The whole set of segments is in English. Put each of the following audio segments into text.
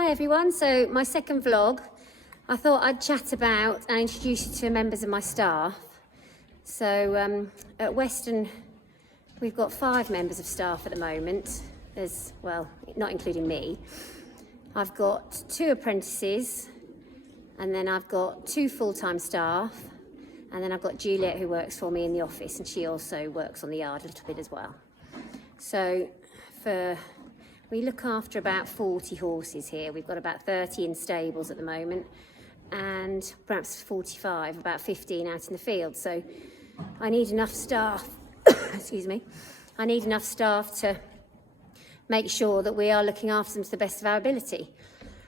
Hi everyone, so my second vlog, I thought I'd chat about and introduce you to members of my staff. So at Western, we've got 5 members of staff at the moment. There's, well, not including me. I've got 2 apprentices, and then I've got 2 full-time staff, and then I've got Juliet who works for me in the office, and she also works on the yard a little bit as well. So we look after about 40 horses here. We've got about 30 in stables at the moment, and perhaps 45, about 15 out in the field. So I need enough staff, excuse me, I need enough staff to make sure that we are looking after them to the best of our ability.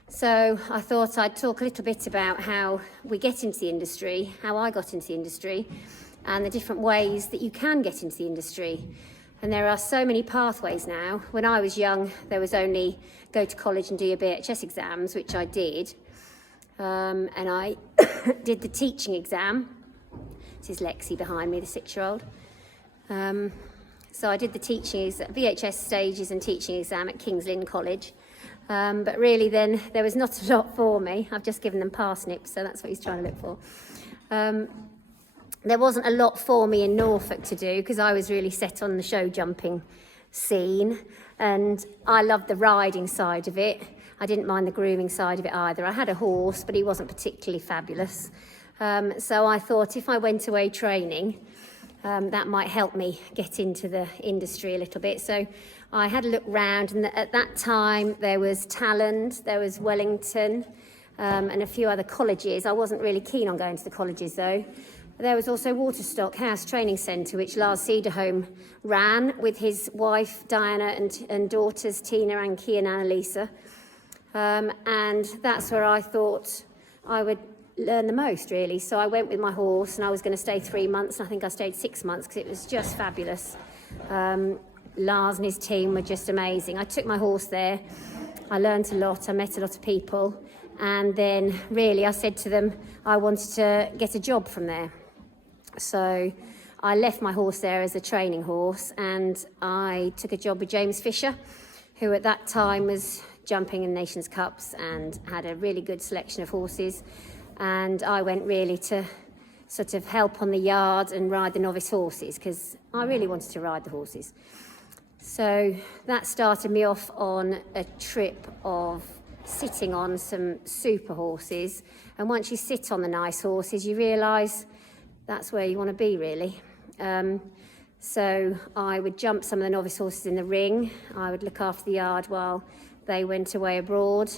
So I thought I'd talk a little bit about how we get into the industry, how I got into the industry, and the different ways that you can get into the industry. And there are so many pathways now. When I was young, there was only go to college and do your BHS exams, which I did. And I did the teaching exam. This is Lexi behind me, the 6-year-old. So I did the VHS stages and teaching exam at King's Lynn College. But really then, there was not a lot for me. I've just given them parsnips, so that's what he's trying to look for. There wasn't a lot for me in Norfolk to do because I was really set on the show jumping scene, and I loved the riding side of it. I didn't mind the grooming side of it either. I had a horse, but he wasn't particularly fabulous. So I thought if I went away training, that might help me get into the industry a little bit. So I had a look round, and at that time there was Talland, there was Wellington, and a few other colleges. I wasn't really keen on going to the colleges though. There was also Waterstock House Training Centre, which Lars Cederholm ran with his wife Diana and daughters Tina, Anki and Annalisa. And that's where I thought I would learn the most, really. So I went with my horse, and I was going to stay 3 months, and I think I stayed 6 months because it was just fabulous. Lars and his team were just amazing. I took my horse there. I learned a lot. I met a lot of people. And then really I said to them I wanted to get a job from there. So I left my horse there as a training horse, and I took a job with James Fisher, who at that time was jumping in Nations Cups and had a really good selection of horses. And I went really to sort of help on the yard and ride the novice horses because I really wanted to ride the horses. So that started me off on a trip of sitting on some super horses. And once you sit on the nice horses, you realise that's where you want to be, really. So I would jump some of the novice horses in the ring. I would look after the yard while they went away abroad.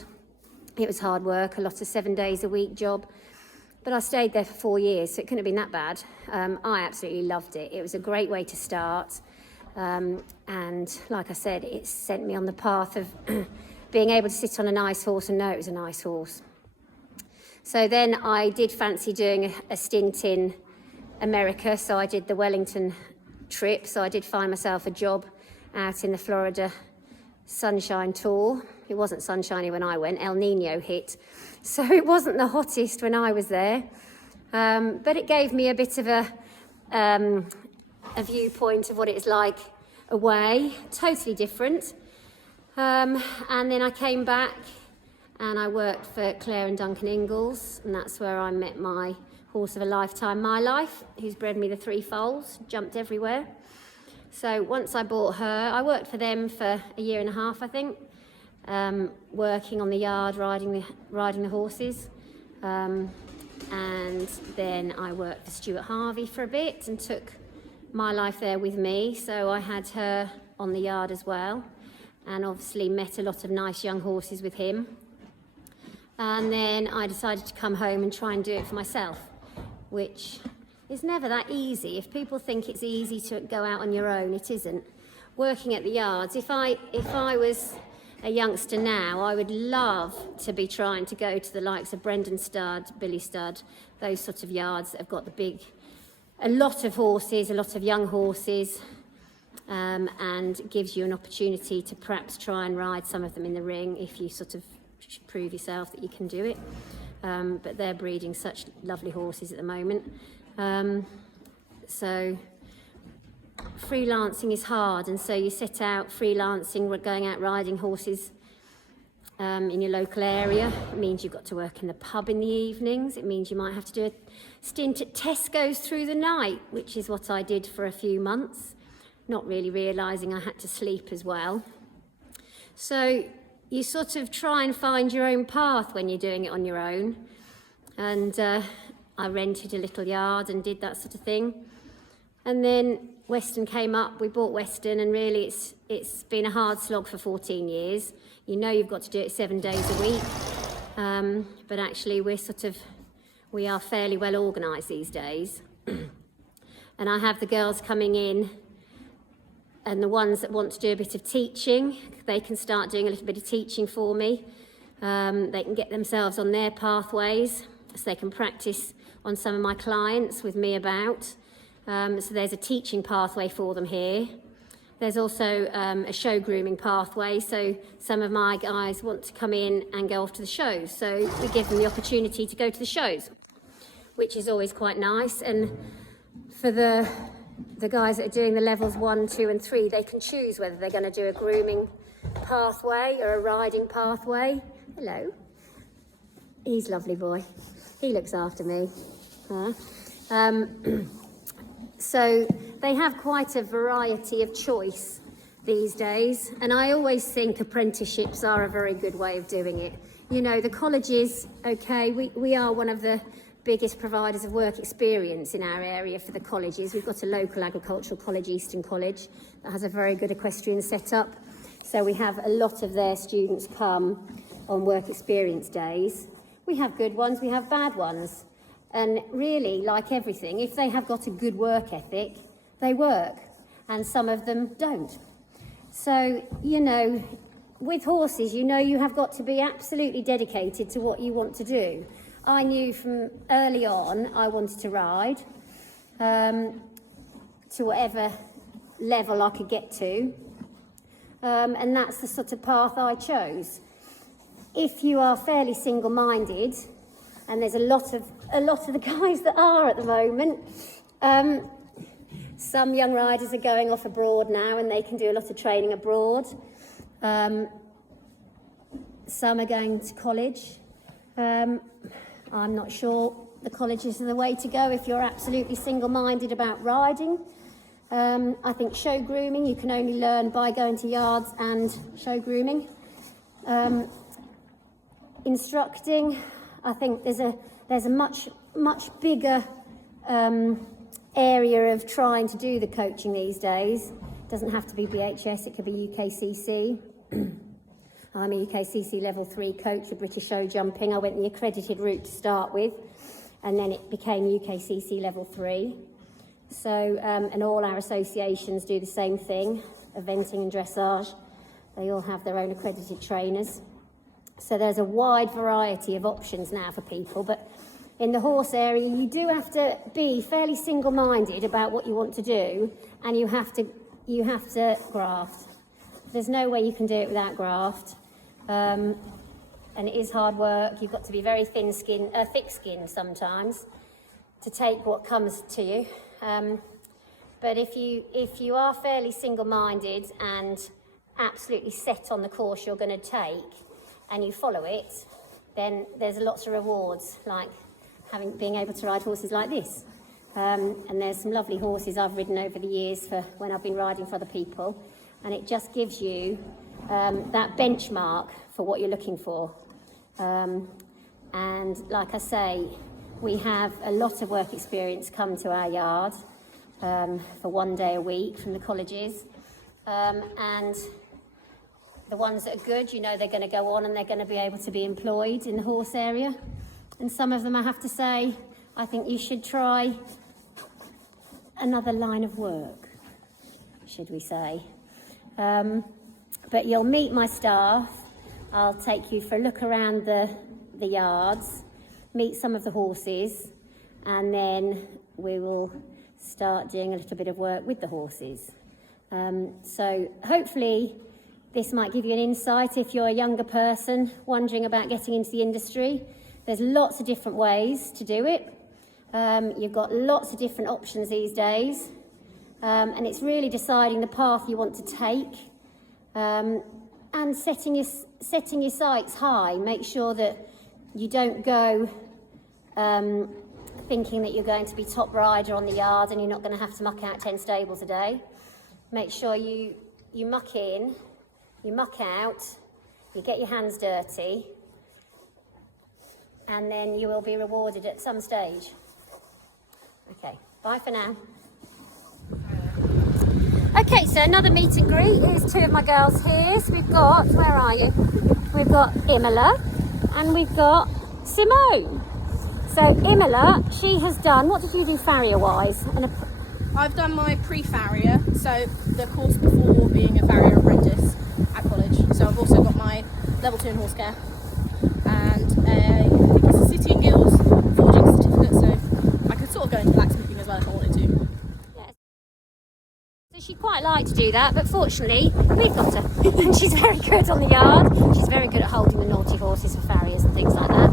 It was hard work, a lot of 7 days a week job. But I stayed there for 4 years, so it couldn't have been that bad. I absolutely loved it. It was a great way to start. And like I said, it sent me on the path of being able to sit on a nice horse and know it was a nice horse. So then I did fancy doing a stint in America, so I did the Wellington trip. So I did find myself a job out in the Florida Sunshine Tour. It wasn't sunshiny when I went, El Nino hit. So it wasn't the hottest when I was there. But it gave me a bit of a viewpoint of what it's like away, totally different. And then I came back and I worked for Claire and Duncan Ingalls, and that's where I met my horse of a lifetime, My Life, who's bred me the 3 foals, jumped everywhere. So once I bought her, I worked for them for a year and a half, I think, working on the yard, riding the horses. And then I worked for Stuart Harvey for a bit and took My Life there with me. So I had her on the yard as well, and obviously met a lot of nice young horses with him. And then I decided to come home and try and do it for myself, which is never that easy. If people think it's easy to go out on your own, it isn't. Working at the yards, if I was a youngster now, I would love to be trying to go to the likes of Brendan Stud, Billy Stud, those sort of yards that have got a lot of horses, a lot of young horses, and gives you an opportunity to perhaps try and ride some of them in the ring if you sort of prove yourself that you can do it. But they're breeding such lovely horses at the moment. So freelancing is hard, and so you set out freelancing, going out riding horses in your local area. It means you've got to work in the pub in the evenings. It means you might have to do a stint at Tesco's through the night, which is what I did for a few months, not really realising I had to sleep as well. So you sort of try and find your own path when you're doing it on your own. And I rented a little yard and did that sort of thing. And then Western came up, we bought Western, and really it's been a hard slog for 14 years. You know you've got to do it 7 days a week, but actually we are fairly well organised these days. And I have the girls coming in, and the ones that want to do a bit of teaching, they can start doing a little bit of teaching for me. They can get themselves on their pathways, so they can practice on some of my clients with me about. So there's a teaching pathway for them here. There's also a show grooming pathway, so some of my guys want to come in and go off to the shows. So we give them the opportunity to go to the shows, which is always quite nice. And for the guys that are doing the levels 1, 2 and 3, they can choose whether they're going to do a grooming pathway or a riding pathway. Hello. He's a lovely boy. He looks after me. So they have quite a variety of choice these days, and I always think apprenticeships are a very good way of doing it. You know, the colleges, okay, we are one of the biggest providers of work experience in our area for the colleges. We've got a local agricultural college, Eastern College, that has a very good equestrian setup. So we have a lot of their students come on work experience days. We have good ones, we have bad ones. And really, like everything, if they have got a good work ethic, they work, and some of them don't. So, you know, with horses, you know you have got to be absolutely dedicated to what you want to do. I knew from early on I wanted to ride to whatever level I could get to, and that's the sort of path I chose. If you are fairly single-minded, and there's a lot of the guys that are at the moment. Some young riders are going off abroad now, and they can do a lot of training abroad. Some are going to college. I'm not sure the colleges are the way to go if you're absolutely single-minded about riding. I think show grooming you can only learn by going to yards and show grooming. Instructing, I think there's a much bigger area of trying to do the coaching these days. It doesn't have to be BHS, it could be UKCC. I'm a UKCC level 3 coach for British show jumping. I went the accredited route to start with, and then it became UKCC level 3. So, and all our associations do the same thing, eventing and dressage. They all have their own accredited trainers. So there's a wide variety of options now for people, but in the horse area you do have to be fairly single-minded about what you want to do, and you have to graft. There's no way you can do it without graft, and it is hard work. You've got to be very thick-skinned sometimes to take what comes to you. But if you are fairly single-minded and absolutely set on the course you're going to take, and you follow it, then there's lots of rewards, like being able to ride horses like this. And there's some lovely horses I've ridden over the years for when I've been riding for other people, and it just gives you that benchmark for what you're looking for. And like I say, we have a lot of work experience come to our yard for 1 day a week from the colleges, and the ones that are good, you know they're going to go on and they're going to be able to be employed in the horse area. And some of them, I have to say, I think you should try another line of work, should we say. But you'll meet my staff. I'll take you for a look around the yards, meet some of the horses, and then we will start doing a little bit of work with the horses. So hopefully this might give you an insight if you're a younger person wondering about getting into the industry. There's lots of different ways to do it. You've got lots of different options these days. And it's really deciding the path you want to take. and setting your sights high. Make sure that you don't go thinking that you're going to be top rider on the yard and you're not going to have to muck out 10 stables a day. Make sure you muck in, you muck out, you get your hands dirty, and then you will be rewarded at some stage. Okay, bye for now. Okay, so another meet and greet. Here's two of my girls here. So we've got, where are you? We've got Imola and we've got Simone. So Imola, she has done, what did you do farrier-wise? I've done my pre-farrier, so the course before being a farrier apprentice at college. So I've also got my level 2 in horse care and I think it's a City and Guilds forging certificate, so I could sort of go into blacksmithing as well if I wanted to. So she'd quite like to do that, but fortunately we've got her. And she's very good on the yard. She's very good at holding the naughty horses for farriers and things like that.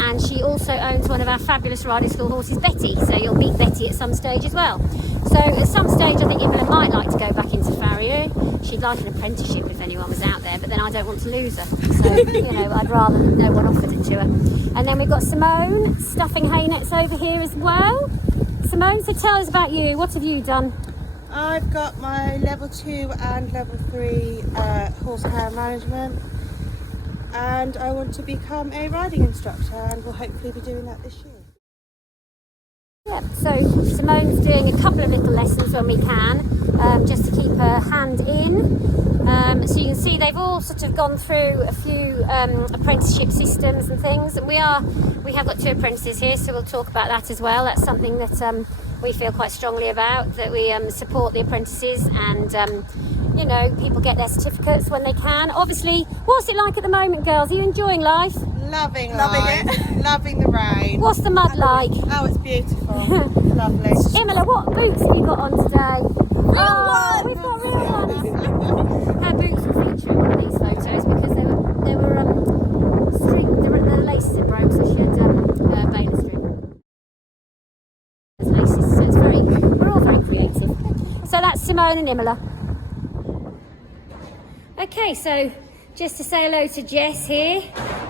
And she also owns one of our fabulous riding school horses, Betty. So you'll meet Betty at some stage as well. So at some stage I think Imola might like to go back into farrier. She'd like an apprenticeship if anyone was out there, but then I don't want to lose her. So, I'd rather no one offered it to her. And then we've got Simone stuffing hay nets over here as well. Simone, so tell us about you. What have you done? I've got my level 2 and level 3 horse care management, and I want to become a riding instructor and will hopefully be doing that this year. Yeah, so Simone's doing a couple of little lessons when we can, just to keep her hand in. So you can see they've all sort of gone through a few apprenticeship systems and things, and we have got 2 apprentices here, so we'll talk about that as well. That's something that we feel quite strongly about, that we support the apprentices, and people get their certificates when they can. Obviously, what's it like at the moment, girls? Are you enjoying life? Loving it. Loving the rain. What's the mud like? Oh, it's beautiful. Lovely. Imola, what boots have you got on today? We've got real ones. Her boots were featured in one of these photos because they were string. The laces had broke, so she had baler string. Laces, so it's we're all very creative. So that's Simone and Imola. Okay, so just to say hello to Jess here,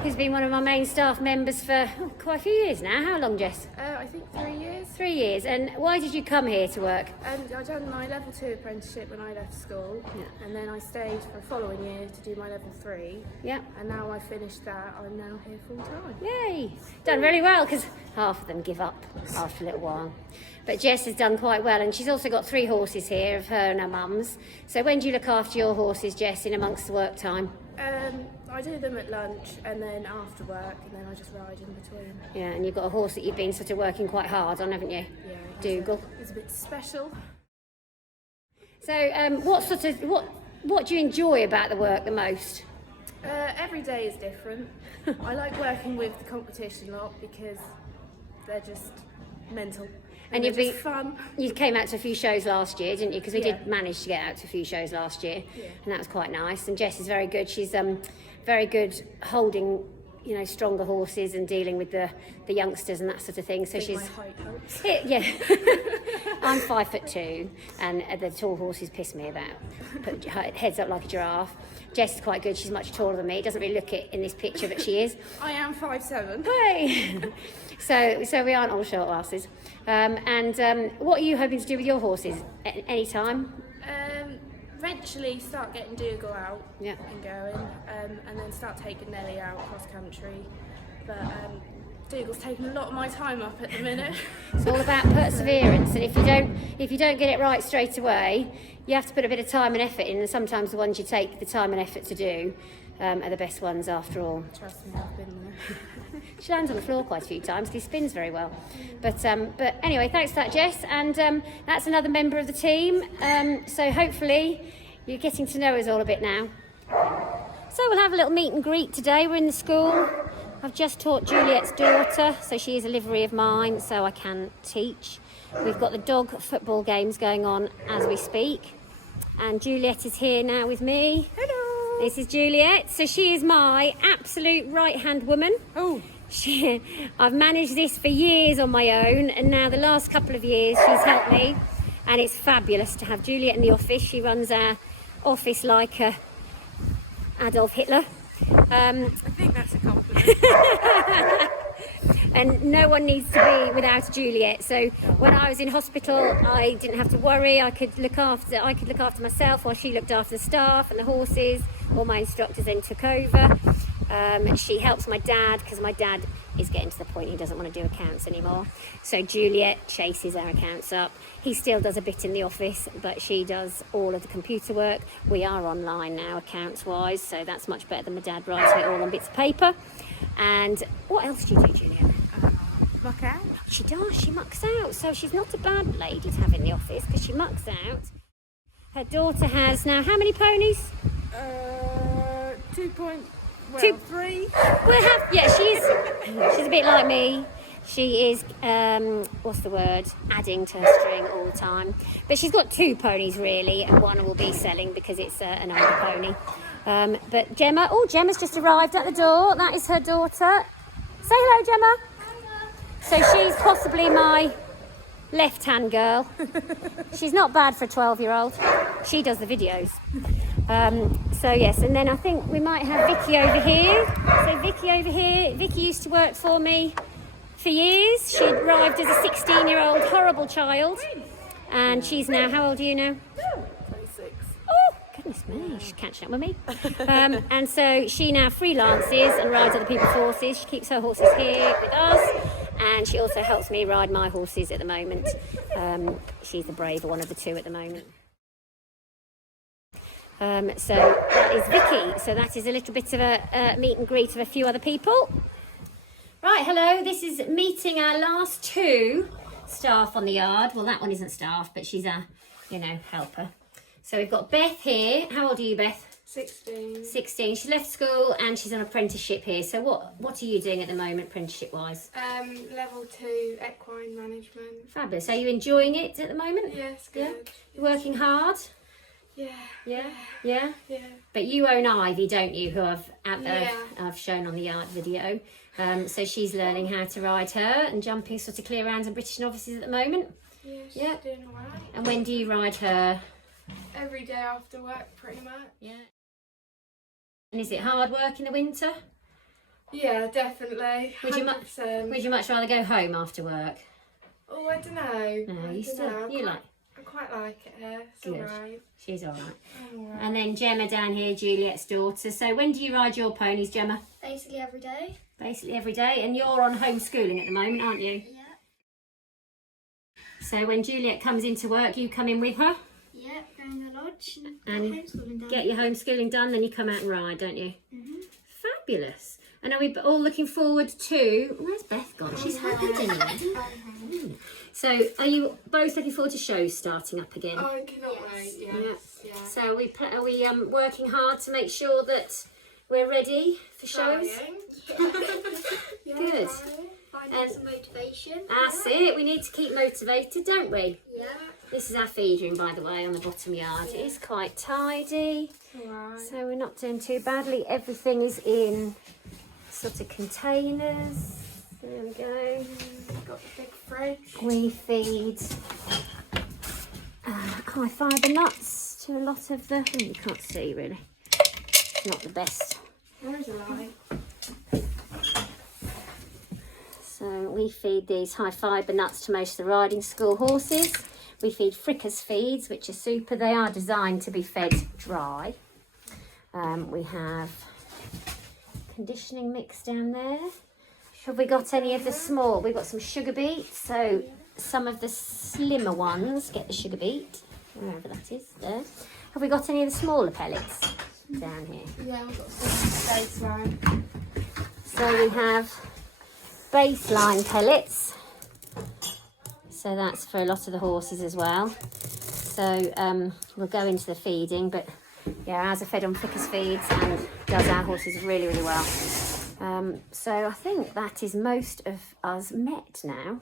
who's been one of my main staff members for quite a few years now. How long, Jess? I think 3 years. 3 years. And why did you come here to work? I done my level 2 apprenticeship when I left school, and then I stayed for the following year to do my level 3. Yeah. And now I finished that, I'm now here full time. Yay! Done really well, because half of them give up after a little while. But Jess has done quite well, and she's also got 3 horses here of her and her mum's. So when do you look after your horses, Jess, in amongst the work time? I do them at lunch and then after work, and then I just ride in between. Yeah, and you've got a horse that you've been sort of working quite hard on, haven't you? Yeah. Dougal. It's a bit special. So what do you enjoy about the work the most? Every day is different. I like working with the competition lot because they're just mental. And you've been fun. You came out to a few shows last year, didn't you? Because we Yeah. did manage to get out to a few shows last year, Yeah. and that was quite nice. And Jess is very good. She's very good holding, stronger horses and dealing with the youngsters and that sort of thing. So I think she's my height helps. yeah. I'm 5'2", and the tall horses piss me about. Put heads up like a giraffe. Jess is quite good. She's much taller than me. Doesn't really look it in this picture, but she is. I am 5'7". Hey. So we aren't all short asses. What are you hoping to do with your horses? Any time? Eventually start getting Dougal out Yeah. and going, and then start taking Nelly out cross country. But Dougal's taking a lot of my time up at the minute. It's all about perseverance, and if you don't get it right straight away, you have to put a bit of time and effort in. And sometimes the ones you take the time and effort to do are the best ones after all. Trust me, I've been there. She lands on the floor quite a few times because he spins very well. But anyway, thanks for that, Jess. And that's another member of the team. So hopefully you're getting to know us all a bit now. So we'll have a little meet and greet today. We're in the school. I've just taught Juliet's daughter, so she is a livery of mine, so I can teach. We've got the dog football games going on as we speak. And Juliet is here now with me. Hello. This is Juliet. So she is my absolute right-hand woman. Oh. I've managed this for years on my own, and now the last couple of years she's helped me, and it's fabulous to have Juliet in the office. She runs our office like a Adolf Hitler. I think that's a compliment. And no one needs to be without Juliet. So when I was in hospital, I didn't have to worry. I could look after myself while she looked after the staff and the horses. All my instructors then took over. She helps my dad because my dad is getting to the point he doesn't want to do accounts anymore. So Juliet chases our accounts up. He still does a bit in the office, but she does all of the computer work. We are online now, accounts wise, so that's much better than my dad writing it all on bits of paper. And what else do you do, Juliet? Muck out. She does, she mucks out. So she's not a bad lady to have in the office because she mucks out. Her daughter has now how many ponies? 3. She's a bit like me. She is, adding to her string all the time. But she's got 2 ponies really, and one will be selling because it's an older pony. But Gemma's just arrived at the door. That is her daughter. Say hello, Gemma. So she's possibly my left-hand girl. She's not bad for a 12-year-old. She does the videos. So yes, and then I think we might have Vicky over here. So Vicky over here, Vicky used to work for me for years. She arrived as a 16-year-old horrible child, and she's now, how old are you now? 26. Oh, goodness me, she's catching up with me. And so she now freelances and rides other people's horses. She keeps her horses here with us, and she also helps me ride my horses at the moment. She's the braver one of the 2 at the moment. So that is Vicky. So that is a little bit of a meet and greet of a few other people. Right, hello. This is meeting our last 2 staff on the yard. Well, that one isn't staff, but she's a, helper. So we've got Beth here. How old are you, Beth? 16. 16. She left school and she's on apprenticeship here. So what are you doing at the moment, apprenticeship-wise? Level 2 equine management. Fabulous. Are you enjoying it at the moment? Yes, good. Yeah? You're working hard? Yeah. Yeah? But you own Ivy, don't you, who I've shown on the yard video. So she's learning how to ride her and jumping sort of clear rounds and British novices at the moment. Yeah, she's doing alright. And when do you ride her? Every day after work, pretty much. Yeah. And is it hard work in the winter? Yeah, definitely. 100%. Would you much rather go home after work? Oh, I don't know. No, I quite like it here. It's Good. alright. She's alright. I'm alright. And then Gemma down here, Juliet's daughter. So when do you ride your ponies, Gemma? Basically every day. Basically every day. And you're on homeschooling at the moment, aren't you? Yeah. So when Juliet comes into work, you come in with her Yeah, go in the lodge and get homeschooling done. get your homeschooling done, then you come out and ride, don't you? Mhm. Fabulous. And are we all looking forward to... Where's Beth gone? She's hiding. So are you both looking forward to shows starting up again? Oh, I cannot wait. Yes. Yeah. So are we working hard to make sure that we're ready for shows? Yeah, Good. Finding some motivation. That's it. We need to keep motivated, don't we? Yeah. This is our feed room, by the way, on the bottom yard. It is quite tidy, Alright. so we're not doing too badly. Everything is in sort of containers. There we go. Got the big fridge. We feed high fibre nuts to a lot of the... Oh, you can't see, really. It's not the best. There is a light. So we feed these high fibre nuts to most of the riding school horses. We feed Frickers feeds, which are super. They are designed to be fed dry. We have conditioning mix down there. Have we got any of the small? We've got some sugar beets. So some of the slimmer ones get the sugar beet, wherever that is, there. Have we got any of the smaller pellets down here? Yeah, we've got some baseline. So we have baseline pellets. So that's for a lot of the horses as well. So we'll go into the feeding, but yeah, ours are fed on Frickers feeds and does our horses really, really well. So I think that is most of us met now.